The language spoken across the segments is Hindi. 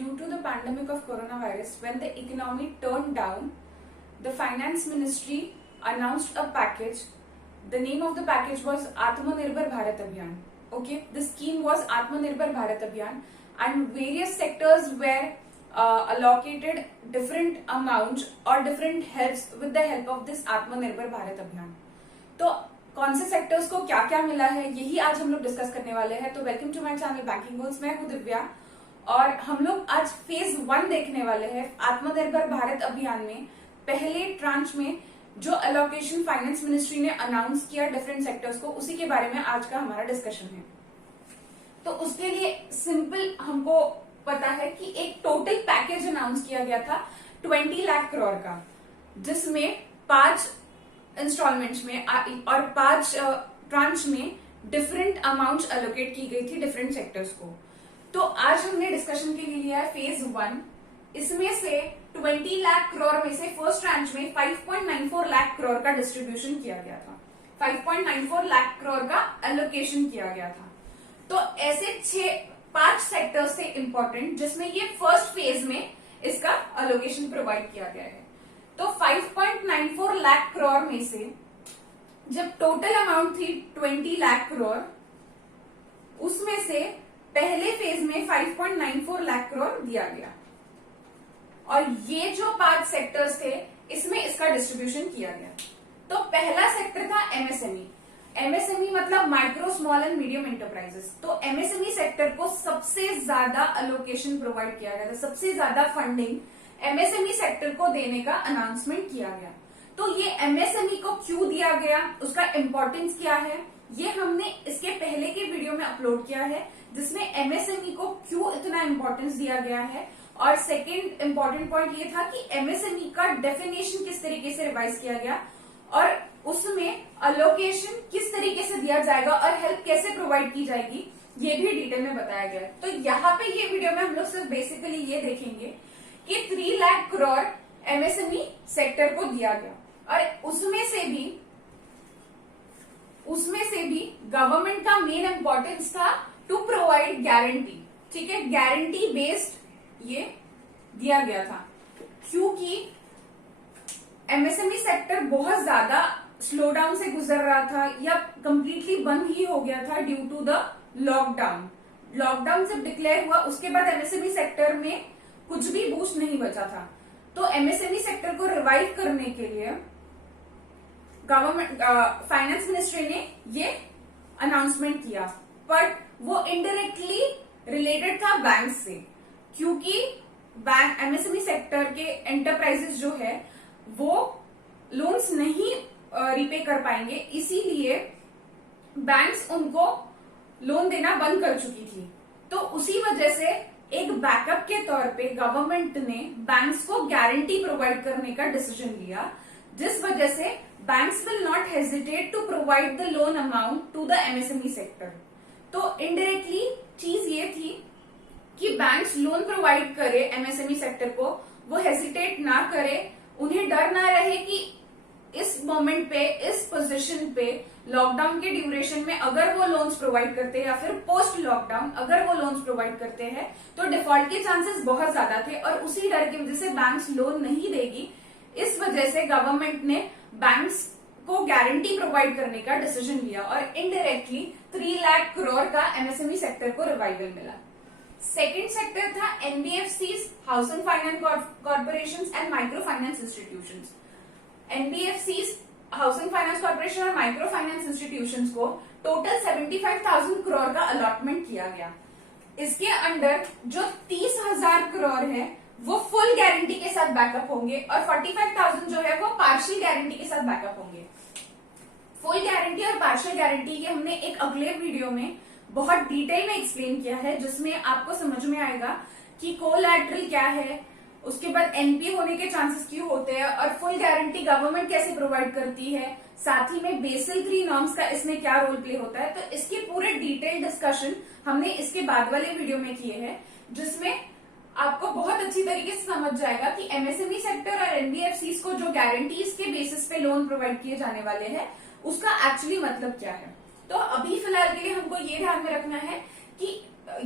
due to the pandemic of coronavirus, when the economy turned down, the finance ministry announced a package. The name of the package was Atmanirbhar Bharat Abhiyan. Okay, the scheme was Atmanirbhar Bharat Abhiyan, and various sectors were allocated different amounts or different helps with the help of this Atmanirbhar Bharat Abhiyan. तो कौन से सेक्टर्स को क्या क्या मिला है, यही आज हम लोग डिस्कस करने वाले हैं. तो welcome to my channel banking goals. मैं हूं दिव्या और हम लोग आज फेज 1 देखने वाले हैं. आत्मनिर्भर भारत अभियान में पहले ट्रांच में जो एलोकेशन फाइनेंस मिनिस्ट्री ने अनाउंस किया डिफरेंट सेक्टर्स को, उसी के बारे में आज का हमारा डिस्कशन है. तो उसके लिए सिंपल हमको पता है कि एक टोटल पैकेज अनाउंस किया गया था 20 लाख करोड़ का, जिसमें 5 इंस्टॉलमेंट्स में और 5 ट्रांच में डिफरेंट अमाउंट एलोकेट की गई थी डिफरेंट सेक्टर्स को. तो आज हमने डिस्कशन के लिए लिया है फेज 1. इसमें से 20 लाख करोड़ में से फर्स्ट ट्रांच में 5.94 लाख करोड़ का डिस्ट्रीब्यूशन किया गया था. 5.94 लाख करोड़ का एलोकेशन किया गया था. तो ऐसे 5 सेक्टर्स थे इंपॉर्टेंट, जिसमें ये फर्स्ट फेज में इसका एलोकेशन प्रोवाइड किया गया है. तो 5.94 लाख करोड़ में से जब टोटल अमाउंट थी 20 लाख करोड़, उसमें से पहले फेज में 5.94 लाख करोड़ दिया गया. और ये जो 5 सेक्टर्स थे, इसमें इसका डिस्ट्रीब्यूशन किया गया. तो पहला सेक्टर था एमएसएमई. एमएसएमई मतलब micro small and medium enterprises. तो एमएसएमई सेक्टर को सबसे ज्यादा अलोकेशन प्रोवाइड किया गया था, सबसे ज्यादा फंडिंग एमएसएमई सेक्टर को देने का अनाउंसमेंट किया गया. तो ये एमएसएमई को क्यों दिया गया, उसका इंपॉर्टेंस क्या है, ये हमने इसके पहले के वीडियो में अपलोड किया है, जिसमें एमएसएमई को क्यों इतना इंपॉर्टेंस दिया गया है. और सेकेंड इंपॉर्टेंट पॉइंट ये था कि एमएसएमई का डेफिनेशन किस तरीके से रिवाइज किया गया और उसमें अलोकेशन किस तरीके से दिया जाएगा और हेल्प कैसे प्रोवाइड की जाएगी, ये भी डिटेल में बताया गया है. तो यहाँ पे ये वीडियो में हम लोग सिर्फ बेसिकली ये देखेंगे कि 3 लाख करोड़ एमएसएमई सेक्टर को दिया गया और उसमें से भी गवर्नमेंट का मेन इंपॉर्टेंस था टू प्रोवाइड गारंटी. ठीक है, गारंटी बेस्ड ये दिया गया था, क्योंकि एमएसएमई सेक्टर बहुत ज्यादा स्लो डाउन से गुजर रहा था या कंप्लीटली बंद ही हो गया था due to the lockdown. Lockdown जब डिक्लेयर हुआ उसके बाद एमएसएमई सेक्टर में कुछ भी बूस्ट नहीं बचा था. तो एमएसएमई सेक्टर को रिवाइव करने के लिए गवर्नमेंट फाइनेंस मिनिस्ट्री ने ये अनाउंसमेंट किया, बट वो इनडायरेक्टली रिलेटेड था बैंक से, क्योंकि बैंक एमएसएमई सेक्टर के एंटरप्राइजेस जो है वो लोन्स नहीं रिपे कर पाएंगे, इसीलिए बैंक्स उनको लोन देना बंद कर चुकी थी. तो उसी वजह से एक बैकअप के तौर पे गवर्नमेंट ने बैंक्स को गारंटी प्रोवाइड करने का डिसीजन लिया, जिस वजह से banks will not hesitate to provide the loan amount to the MSME sector. तो इनडायरेक्टली चीज ये थी कि बैंक्स लोन प्रोवाइड करे एमएसएमई सेक्टर को, वो हेजिटेट ना करे, उन्हें डर ना रहे कि इस मोमेंट पे, इस पोजीशन पे, लॉकडाउन के ड्यूरेशन में अगर वो लोन्स प्रोवाइड करते हैं या फिर पोस्ट लॉकडाउन अगर वो लोन्स प्रोवाइड करते हैं तो डिफॉल्ट के चांसेस बहुत ज्यादा थे और उसी डर की वजह से बैंक्स लोन नहीं देगी. इस वजह से गवर्नमेंट ने बैंक्स को गारंटी प्रोवाइड करने का डिसीजन लिया और इनडायरेक्टली 3 लाख करोड़ का एमएसएमई सेक्टर को रिवाइवल मिला. सेकेंड सेक्टर था NBFCs, housing finance corporation and micro finance institution. NBFCs, housing finance corporation और माइक्रो फाइनेंस इंस्टीट्यूशंस को टोटल 75,000 करोड़ का अलॉटमेंट किया गया. इसके अंडर जो 30,000 करोड़ है वो फुल गारंटी के साथ बैकअप होंगे और 45,000 जो है वो पार्शियल गारंटी के साथ बैकअप होंगे. फुल गारंटी और पार्शियल गारंटी ये हमने एक अगले वीडियो में बहुत डिटेल में एक्सप्लेन किया है, जिसमें आपको समझ में आएगा कि कोलैटरल क्या है, उसके बाद एनपी होने के चांसेस क्यों होते हैं और फुल गारंटी गवर्नमेंट कैसे प्रोवाइड करती है, साथ ही में बेसिल 3 नॉर्म्स का इसमें क्या रोल प्ले होता है. तो इसके पूरे डिटेल डिस्कशन हमने इसके बाद वाले वीडियो में किए हैं, जिसमें आपको बहुत अच्छी तरीके से समझ जाएगा कि एमएसएमई सेक्टर और एनबीएफसीज को जो गारंटीज के बेसिस पे लोन प्रोवाइड किए जाने वाले हैं उसका एक्चुअली मतलब क्या है. तो अभी फिलहाल के लिए हमको ये ध्यान में रखना है कि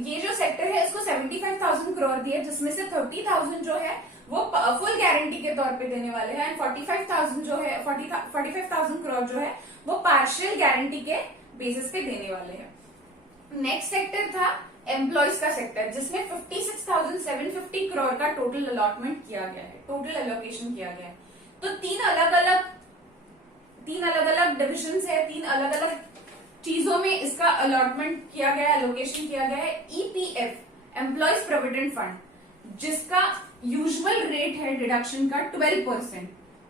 ये जो सेक्टर है इसको 75,000 करोड़ दिए, जिसमें से 30,000 जो है वो फुल गारंटी के तौर पे देने वाले हैं, एंड 45,000 जो है 45,000 करोड़ जो है वो पार्शियल गारंटी के बेसिस पे देने वाले हैं। नेक्स्ट सेक्टर था एम्प्लॉयज का सेक्टर, जिसमें 56,750 करोड़ का टोटल अलॉटमेंट किया गया है, टोटल एलोकेशन किया गया है। तो तीन अलग अलग डिविजन है, तीन अलग अलग चीजों में इसका अलॉटमेंट किया गया है, एलोकेशन किया गया है। ईपीएफ, एम्प्लॉयज प्रोविडेंट फंड, जिसका यूजुअल रेट है डिडक्शन का 12%,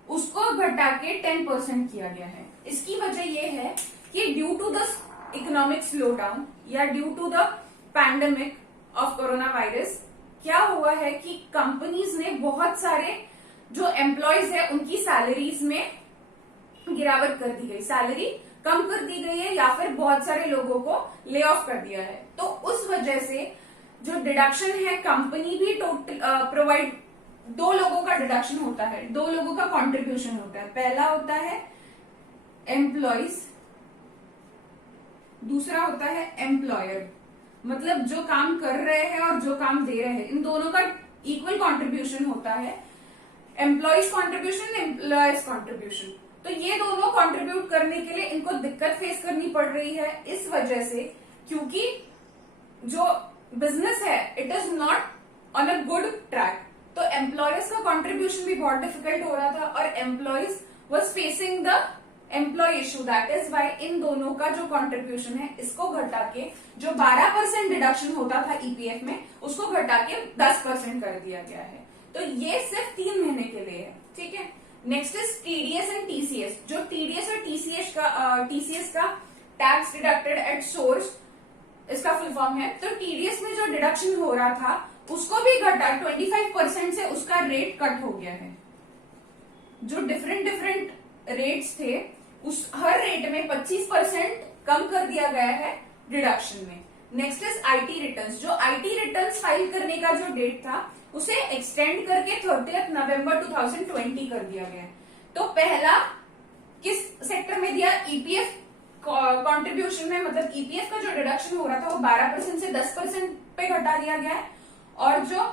उसको घटा के 10% किया गया है। इसकी वजह यह है कि due to the economic slow down या due to the pandemic of coronavirus क्या हुआ है कि कंपनीज ने बहुत सारे जो एम्प्लॉयज है उनकी सैलरीज में गिरावट कर दी गई, सैलरी कम कर दी गई है, या फिर बहुत सारे लोगों को ले ऑफ कर दिया है। तो उस वजह से जो डिडक्शन है कंपनी भी टोटल प्रोवाइड, दो लोगों का डिडक्शन होता है, दो लोगों का कंट्रीब्यूशन होता है। पहला होता है एम्प्लॉयज, दूसरा होता है एम्प्लॉयर, मतलब जो काम कर रहे हैं और जो काम दे रहे हैं, इन दोनों का इक्वल कंट्रीब्यूशन होता है। Employees contribution, employees contribution. तो ये दोनों कंट्रीब्यूट करने के लिए इनको दिक्कत फेस करनी पड़ रही है, इस वजह से, क्योंकि जो बिजनेस है it is not on a good track. तो एम्प्लॉयर्स का कंट्रीब्यूशन भी बहुत डिफिकल्ट हो रहा था और employees was facing the employ issue, that is why इन दोनों का जो कंट्रीब्यूशन है इसको घटा के जो 12% डिडक्शन होता था ईपीएफ में, उसको घटा के 10% कर दिया गया है। तो ये सिर्फ 3 महीने के लिए है, ठीक है। Next is TDS and TCS. जो टीडीएस और टीसीएस का टैक्स डिडक्टेड एट सोर्स, इसका फुल फॉर्म है। तो टीडीएस में जो डिडक्शन हो रहा था उसको भी घटा 25% से उसका रेट कट हो गया है। जो डिफरेंट रेट्स थे उस हर रेट में 25% कम कर दिया गया है डिडक्शन में। Next is IT returns. जो आईटी रिटर्न्स फाइल करने का जो डेट था उसे एक्सटेंड करके 30 नवंबर 2020 कर दिया गया है। तो पहला किस सेक्टर में दिया? ईपीएफ कंट्रीब्यूशन में, मतलब ईपीएफ का जो डिडक्शन हो रहा था वो 12% से 10% पे घटा दिया गया है, और जो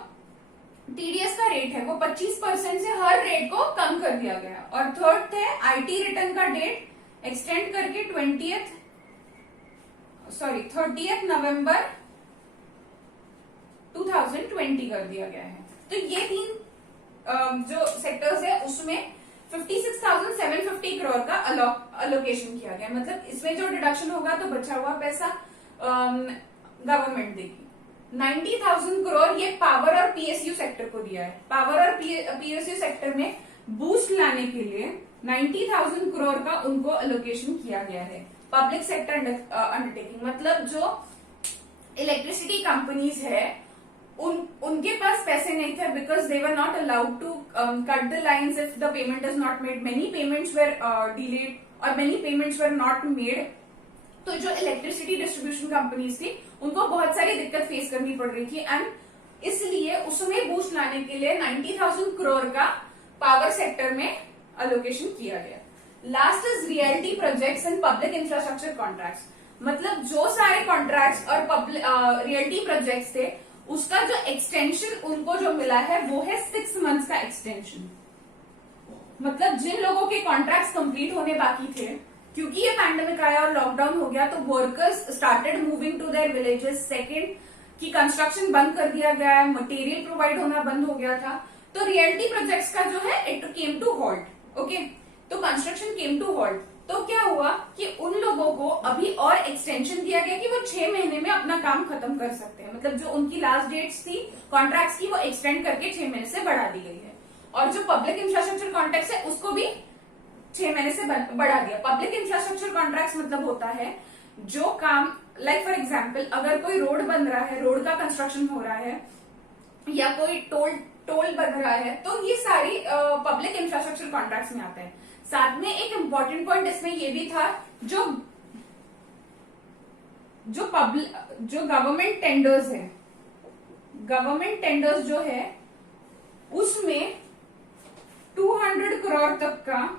टीडीएस का रेट है वो 25% से हर रेट को कम कर दिया गया। और थर्ड है आईटी रिटर्न का डेट एक्सटेंड करके 30 नवंबर 2020 कर दिया गया है। तो ये 3 जो सेक्टर्स है उसमें 56,750 करोड़ का अलोकेशन किया गया। मतलब इसमें जो डिडक्शन होगा तो बचा हुआ पैसा गवर्नमेंट देगी। 90,000 करोड़ ये पावर और पीएसयू सेक्टर को दिया है। पावर और पीएसयू सेक्टर में बूस्ट लाने के लिए 90,000 करोड़ का उनको अलोकेशन किया गया है। पब्लिक सेक्टर अंडरटेकिंग, मतलब जो इलेक्ट्रिसिटी कंपनीज है उनके पास पैसे नहीं थे, because they were not allowed to cut the lines if the payment is not made. Many payments were delayed और many payments were not made. तो जो इलेक्ट्रिसिटी डिस्ट्रीब्यूशन कंपनीज थी उनको बहुत सारी दिक्कत फेस करनी पड़ रही थी, एंड इसलिए उसमें बूस्ट लाने के लिए 90,000 करोड़ का पावर सेक्टर में अलोकेशन किया गया। Last is realty projects and public infrastructure contracts. मतलब जो सारे कॉन्ट्रैक्ट्स और रियल्टी प्रोजेक्ट्स थे उसका जो एक्सटेंशन उनको जो मिला है वो है 6 मंथ्स का एक्सटेंशन। मतलब जिन लोगों के कॉन्ट्रैक्ट्स कंप्लीट होने बाकी थे, क्योंकि ये पैंडेमिक आया और लॉकडाउन हो गया, तो workers started moving to their villages. Second की कंस्ट्रक्शन बंद कर दिया गया है, मटेरियल प्रोवाइड होना बंद हो गया था। तो रियल्टी प्रोजेक्ट्स का जो है it came to halt. Okay, तो कंस्ट्रक्शन केम टू हॉल्ट। तो क्या हुआ कि उन लोगों को अभी और एक्सटेंशन दिया गया कि वो 6 महीने में अपना काम खत्म कर सकते हैं। मतलब जो उनकी लास्ट डेट्स थी कॉन्ट्रैक्ट्स की वो एक्सटेंड करके 6 महीने से बढ़ा दी गई है। और जो पब्लिक इंफ्रास्ट्रक्चर कॉन्ट्रैक्ट्स है उसको भी 6 महीने से बढ़ा दिया। पब्लिक इंफ्रास्ट्रक्चर कॉन्ट्रैक्ट्स मतलब होता है जो काम, लाइक फॉर एग्जाम्पल अगर कोई रोड बन रहा है, रोड का कंस्ट्रक्शन हो रहा है, या कोई टोल बन रहा है, तो ये सारी पब्लिक इंफ्रास्ट्रक्चर कॉन्ट्रैक्ट्स में आता है। साथ में एक इम्पोर्टेंट पॉइंट इसमें ये भी था, जो गवर्नमेंट टेंडर्स है, गवर्नमेंट टेंडर्स जो है उसमें 200 करोड़ तक का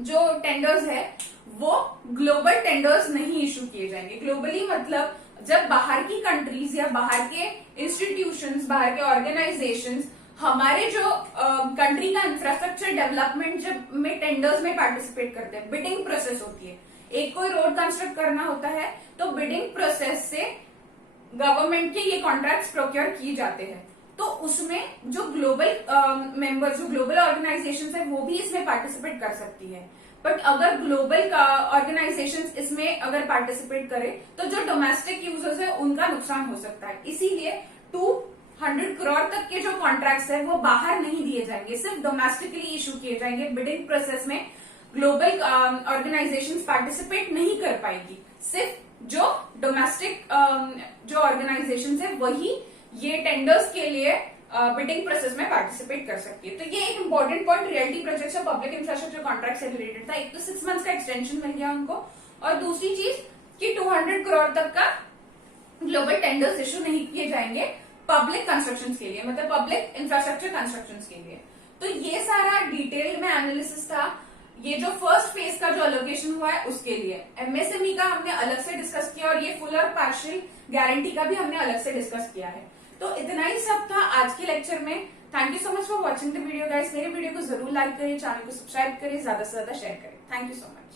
जो टेंडर्स है वो ग्लोबल टेंडर्स नहीं इशू किए जाएंगे। ग्लोबली मतलब जब बाहर की कंट्री कंट्रीज या बाहर के इंस्टीट्यूशंस, बाहर के ऑर्गेनाइजेशंस हमारे जो कंट्री का इंफ्रास्ट्रक्चर डेवलपमेंट जब में टेंडर्स में पार्टिसिपेट करते हैं, बिडिंग प्रोसेस होती है, एक कोई रोड कंस्ट्रक्ट करना होता है तो बिडिंग प्रोसेस से गवर्नमेंट के ये कॉन्ट्रैक्ट्स प्रोक्योर किए जाते हैं, तो उसमें जो ग्लोबल मेंबर्स, जो ग्लोबल ऑर्गेनाइजेशंस है वो भी इसमें पार्टिसिपेट कर सकती है। बट अगर ग्लोबल ऑर्गेनाइजेशंस इसमें अगर पार्टिसिपेट करे तो जो डोमेस्टिक यूजर्स है उनका नुकसान हो सकता है। इसीलिए 200 करोड़ तक के जो कॉन्ट्रैक्ट्स है वो बाहर नहीं दिए जाएंगे, सिर्फ डोमेस्टिकली इशू किए जाएंगे। बिडिंग प्रोसेस में ग्लोबल ऑर्गेनाइजेशंस पार्टिसिपेट नहीं कर पाएगी, सिर्फ जो डोमेस्टिक जो ऑर्गेनाइजेशंस है वही ये टेंडर्स के लिए बिडिंग प्रोसेस में पार्टिसिपेट कर सकती है। तो ये एक इंपॉर्टेंट पॉइंट रियलिटी प्रोजेक्ट्स और पब्लिक इंफ्रास्ट्रक्चर कॉन्ट्रैक्ट से रिलेटेड था। एक तो 6 मंथ्स का एक्सटेंशन मिल गया उनको, और दूसरी चीज कि 200 करोड़ तक का ग्लोबल टेंडर्स इशू नहीं किए जाएंगे पब्लिक कंस्ट्रक्शन के लिए, मतलब पब्लिक इंफ्रास्ट्रक्चर कंस्ट्रक्शन के लिए। तो ये सारा डिटेल में एनालिसिस था, ये जो फर्स्ट फेज का जो एलोकेशन हुआ है उसके लिए। एमएसएमई का हमने अलग से डिस्कस किया और ये फुल और पार्शियल गारंटी का भी हमने अलग से डिस्कस किया है। तो इतना ही सब था आज के लेक्चर में। Thank you so much for watching the video guys. मेरे वीडियो को जरूर लाइक करें, चैनल को सब्सक्राइब करें, ज्यादा से ज्यादा शेयर करें। Thank you so much.